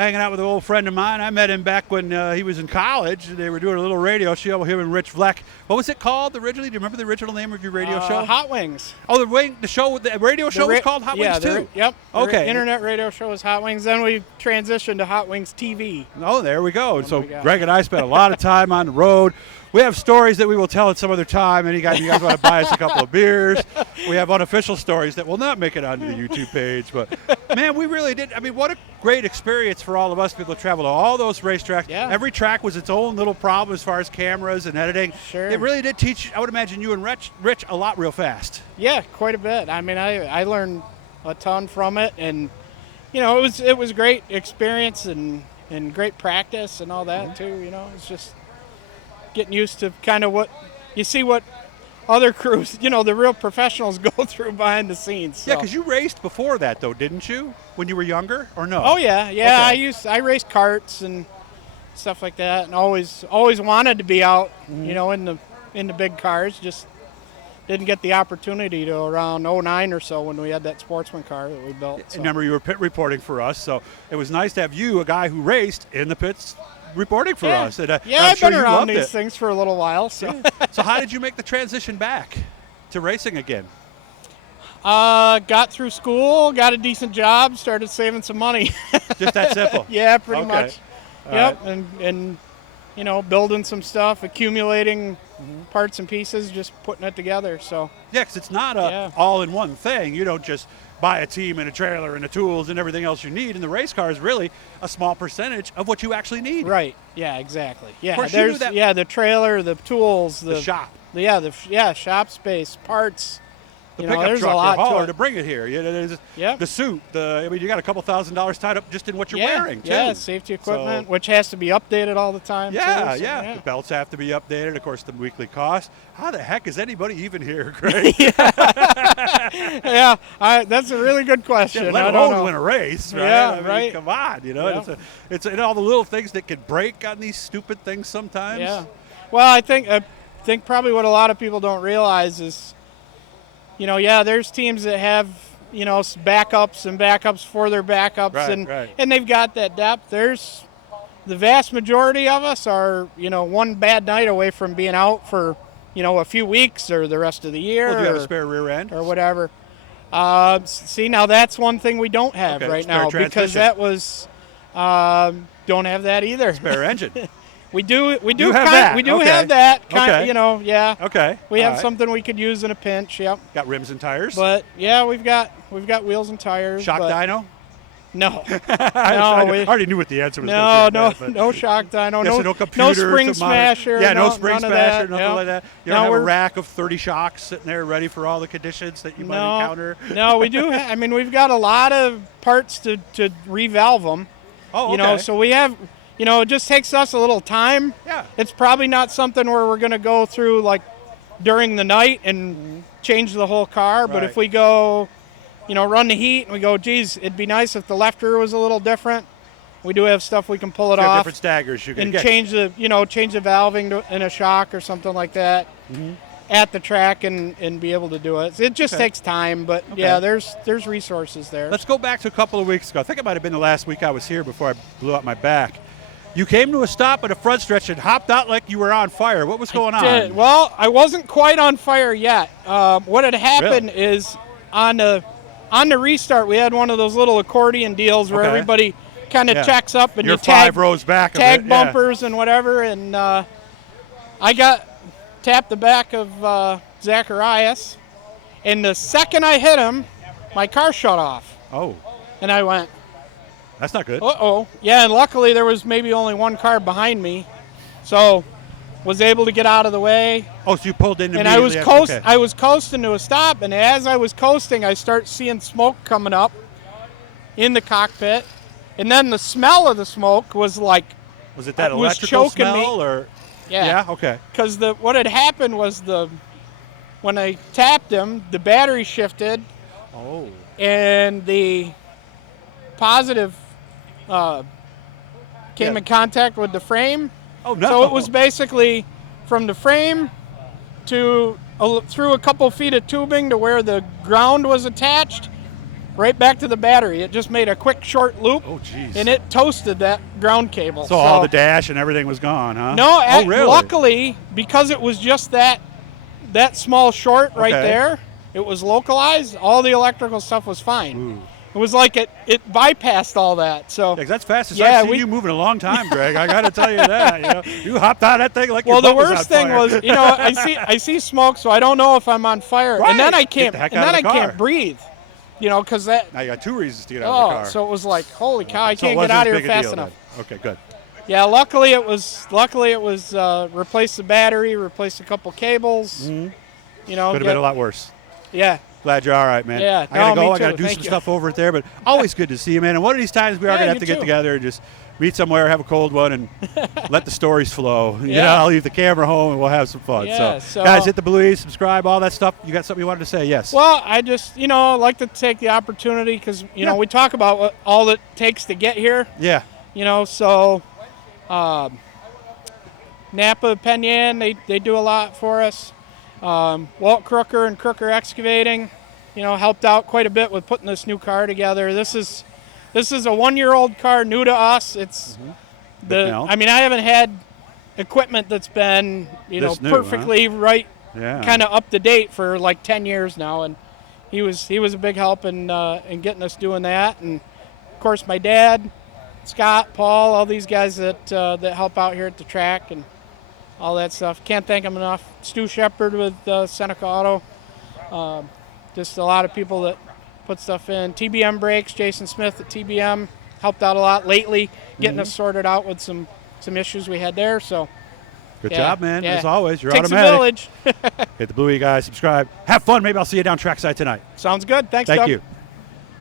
hanging out with an old friend of mine. I met him back when he was in college. They were doing a little radio show with him and Rich Vleck. What was it called originally? Do you remember the original name of your radio show? Hot Wings. Oh, the radio show was called Hot Wings too? Yep. Okay. The internet radio show was Hot Wings. Then we transitioned to Hot Wings TV. Oh, there we go. So Greg and I spent a lot of time on the road. We have stories that we will tell at some other time. You guys want to buy us a couple of beers. We have unofficial stories that will not make it onto the YouTube page. But, man, we really did. I mean, what a great experience for all of us people to travel to all those racetracks. Yeah. Every track was its own little problem as far as cameras and editing. Sure. It really did teach, I would imagine, you and Rich a lot real fast. Yeah, quite a bit. I mean, I learned a ton from it. And, it was a great experience and great practice and all that, too. It's just getting used to kind of what you see what other crews, the real professionals go through behind the scenes. So. Yeah, because you raced before that, though, didn't you? When you were younger, or no? Oh yeah. Okay. I raced karts and stuff like that, and always wanted to be out, in the big cars. Just didn't get the opportunity to around 09 or so when we had that sportsman car that we built. So. Remember, you were pit reporting for us, so it was nice to have you, a guy who raced, in the pits reporting for us. And, I've been around these things for a little while. So, So how did you make the transition back to racing again? Got through school, got a decent job, started saving some money. Just that simple? Yeah, pretty much. All yep, right. and building some stuff, accumulating parts and pieces, just putting it together. So yeah, because it's not a all-in-one thing. You don't just buy a team and a trailer and the tools and everything else you need. And the race car is really a small percentage of what you actually need. Right. Yeah, exactly. Yeah, of course there's the trailer, the tools, the shop. Shop space, parts. The pickup there's truck a lot or hauler to bring it here. The suit. You got a couple $1,000s tied up just in what you're wearing, too. Yeah, safety equipment, which has to be updated all the time. Yeah, too, yeah. The belts have to be updated. Of course, the weekly cost. How the heck is anybody even here, Greg? That's a really good question. Yeah, let alone win a race, right? Yeah, right. Come on, it's all the little things that can break on these stupid things sometimes. Yeah. Well, I think probably what a lot of people don't realize is, there's teams that have, backups and backups for their backups, and they've got that depth. There's the vast majority of us are, one bad night away from being out for, a few weeks or the rest of the year. Well, do you have a spare rear end? Or whatever. See, now that's one thing we don't have right now because that was, don't have that either. Spare engine. We do have that. have that. Okay. Okay. We have something we could use in a pinch. Yep. Got rims and tires. But yeah, we've got wheels and tires. Shock dyno? No. I already knew what the answer was. No shock dyno. No computer. No spring smasher. Yeah, no spring smasher. Nothing like that. You don't have a rack of 30 shocks sitting there ready for all the conditions that you might encounter. No, we do. We've got a lot of parts to revalve them. Oh, okay. So we have. It just takes us a little time. Yeah. It's probably not something where we're going to go through like during the night and change the whole car. But if we go, run the heat and we go, geez, it'd be nice if the left rear was a little different. We do have stuff we can pull it off. Different staggers you can and get. change the valving in a shock or something like that at the track and be able to do it. It just takes time, but there's resources there. Let's go back to a couple of weeks ago. I think it might have been the last week I was here before I blew out my back. You came to a stop at a front stretch and hopped out like you were on fire. What was going on? Well, I wasn't quite on fire yet. What had happened is on the restart, we had one of those little accordion deals where everybody kind of checks up and you're you tag 5 rows back tag bumpers and whatever. And I tapped the back of Zacharias, and the second I hit him, my car shut off. Oh. And I went, that's not good. Uh-oh. Yeah, and luckily there was maybe only one car behind me, so was able to get out of the way. Oh, so you pulled in immediately. And I was coasting to a stop, and as I was coasting, I start seeing smoke coming up in the cockpit, and then the smell of the smoke was like... Was it that electrical smell? Me. Or? Yeah, okay. Because what had happened was when I tapped him, the battery shifted. Oh. And the positive came in contact with the frame. Oh, no. So it was basically from the frame to through a couple feet of tubing to where the ground was attached, right back to the battery. It just made a quick short loop. Oh, jeez. And it toasted that ground cable. So all the dash and everything was gone, huh? No, really? Luckily, because it was just that small short right there, it was localized. All the electrical stuff was fine. Ooh. It was like it bypassed all that. So that's fastest I've seen you move in a long time, Greg. I got to tell you that. You hopped on that thing like your butt was on fire. Well, the worst thing was, I see smoke, so I don't know if I'm on fire, right. and then I can't breathe. Because that. Now you got two reasons to get out of the car. So it was like, holy cow, I can't get out of here fast enough. Then. Okay, good. Yeah, luckily it was replace the battery, replace a couple cables. Mm-hmm. Could have been a lot worse. Yeah. Glad you're all right, man. Yeah, I gotta go. Me I gotta too. do some stuff over it there, but always good to see you, man. And one of these times we are gonna have to get together and just meet somewhere, have a cold one, and let the stories flow. I'll leave the camera home and we'll have some fun. Yeah, so guys, hit the blueies, subscribe, all that stuff. You got something you wanted to say? Yes. Well, I just like to take the opportunity because we talk about what all it takes to get here. Yeah. So Napa Penyan, they do a lot for us. Walt Crooker and Crooker Excavating, helped out quite a bit with putting this new car together. This is a 1-year-old car, new to us. It's I haven't had equipment that's been perfectly right, kind of up to date for like 10 years now, and he was a big help in getting us doing that. And of course my dad, Scott, Paul, all these guys that help out here at the track and all that stuff. Can't thank them enough. Stu Shepard with Seneca Auto. Just a lot of people that put stuff in. TBM Brakes, Jason Smith at TBM helped out a lot lately, getting us sorted out with some issues we had there. So good job, man. Yeah. As always, you're Takes automatic. a village. Hit the bluey, guys. Subscribe. Have fun. Maybe I'll see you down trackside tonight. Sounds good. Thanks, Thank Doug. you.